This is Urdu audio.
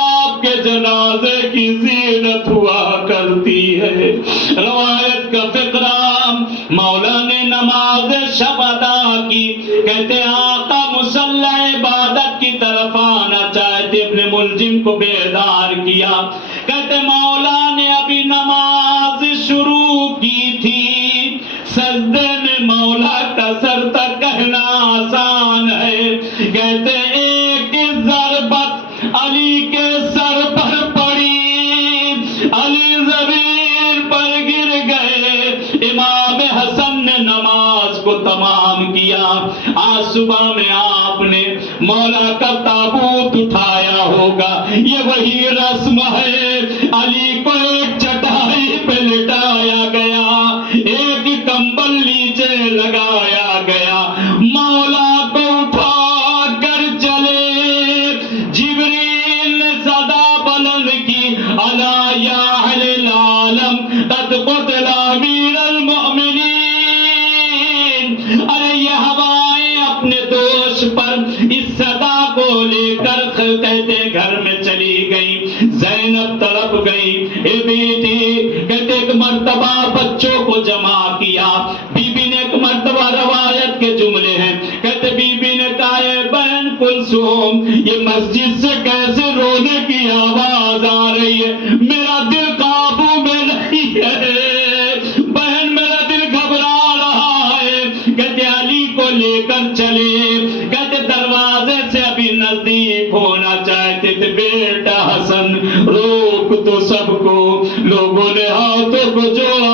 آپ کے جنازے کی زینت ہوا کرتی ہے۔ روایت کا فقرہ، مولا نے نماز شب ادا کی، کہتے آقا مصلی عبادت کی طرف آنا چاہتے، ابن ملجم کو بیدار کیا، کہتے مولا نے ابھی نماز شروع کی تھی، سجدے میں مولا کا سر تک کہنا آسان ہے، کہتے ایک ضربت علی کے سر پر پڑی، علی زمین پر گر گئے، امام حسن نے نماز کو تمام کیا۔ آج صبح میں آپ نے مولا کا تابوت اٹھایا ہوگا، یہ وہی رسم ہے، علی کو ایک چٹائی پہ لٹایا گیا، ایک کمبل نیچے لگایا گیا، مولا کو اٹھا کر چلے، جبریل نے صدا بلند کی، الا یا اہل العالم قد قتل امیر المؤمنین، ارے یہ ہوائیں اپنے دوش پر اس صدا کو لے کر کہتے گھر میں چلی گئی۔ زینب تڑپ گئی، اے بیٹی، کہتے ایک مرتبہ بچوں کو جمع کیا، بی بی نے ایک مرتبہ، روایت کے جملے ہیں، کہتے بی بی نے کہا اے بہن کلثوم، یہ مسجد سے کیسے رونے کی آواز آ رہی ہے، میرا دل قابو میں نہیں ہے، بہن میرا دل گھبرا رہا ہے، کہتے علی کو لے کر چلے، کہتے دروازے سے ابھی نزدیک ہونا چاہتے تھے، بیٹا حسن روک تو سب کو، لوگوں نے ہاتھوں کو جوڑا،